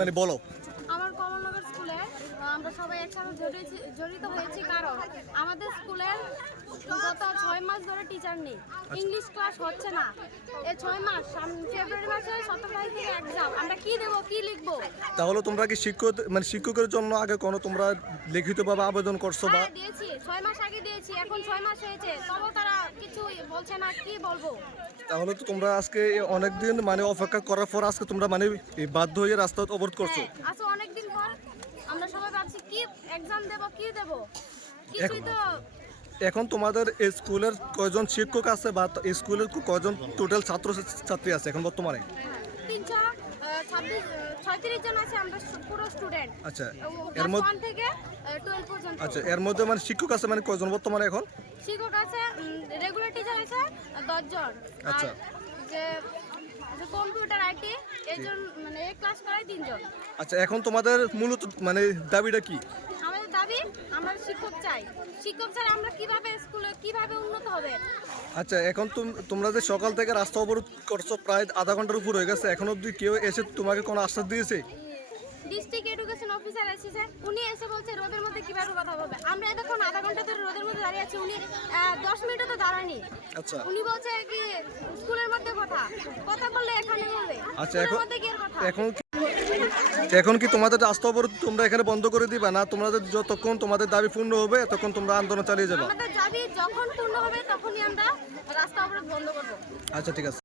মানে বলো। আমার কমলনগর স্কুলে আমরা সবাই একসাথে জড়িত হয়েছি কারণ আমাদের স্কুলের গত 6 মাস ধরে টিচার নেই, ইংলিশ ক্লাস হচ্ছে না। এই 6 মাস ফেব্রুয়ারি মাসে 17 তারিখ থেকে এক্সাম, আমরা কি দেব কি লিখবো? তাহলে তোমরা কি শিক্ষকের জন্য আগে কোনো তোমরা লিখিতভাবে আবেদন করছো বা? হ্যাঁ দিয়েছি, 6 মাস আগে দিয়েছি, এখন 6 মাস হয়েছে, তবুও তারা কিছু বলছে না, কি বলবো? তাহলে তো তোমরা আজকে অনেকদিন মানে অপেক্ষা করার পর আজকে তোমরা মানে বাধ্য হয়ে রাস্তা অবরোধ করছো। আচ্ছা, অনেকদিন পর আমরা সবাই ভাবছি কি এক্সাম দেব, কি দেব, কিছুই তো। এখন তোমাদের স্কুলের কয়জন শিক্ষক আছে বা স্কুলের কয়জন টোটাল ছাত্র ছাত্রী আছে এখন বর্তমানে? 336 জন আছে আমরা পুরো স্টুডেন্ট। আচ্ছা, এর মধ্যে 1 থেকে 12 পর্যন্ত। আচ্ছা, এর মধ্যে মানে শিক্ষক আছে মানে কয়জন বর্তমানে এখন? শিক্ষক আছে, রেগুলার টিচার আছে 10 জন। আচ্ছা, যে কম্পিউটার আইটি এইজন মানে এই ক্লাস করায় 3 জন। আচ্ছা, এখন তোমাদের মূলত মানে দাবিটা কি? আমাদের দাবি, আমরা শিক্ষক চাই। শিক্ষক ছাড়া আমরা কিভাবে স্কুলে কিভাবে উন্নত হবে? আচ্ছা, এখন তোমরা যে সকাল থেকে রাস্তা অবরোধ করছো প্রায় আধা ঘন্টার উপর হয়ে গেছে, এখন অবধি কেউ এসে তোমাকে কোনো আশ্বাস দিয়েছে? ডিস্ট্রিক্ট এডুকেশন অফিসার এসেছে, উনি এসে বলছে রোদের মধ্যে কিভাবে কথা বলবে। আমরা এতক্ষণ আধা ঘন্টা ধরে রোদের মধ্যে দাঁড়িয়ে আছি, উনি 10 মিনিটও তো দাঁড়ায়নি। আচ্ছা, উনি বলছে কি স্কুলের মধ্যে কথা বললে এখানে বলবে। আচ্ছা, এখন এখন কি তোমাদের রাস্তা অবরোধ তোমরা এখানে বন্ধ করে দিবা না তোমাদের যতক্ষণ তোমাদের দাবি পূর্ণ হবে তখন তোমরা আন্দোলন চালিয়ে যাবে? আমাদের দাবি যখন পূর্ণ হবে তখনই আমরা রাস্তা অবরোধ বন্ধ করব। আচ্ছা, ঠিক আছে।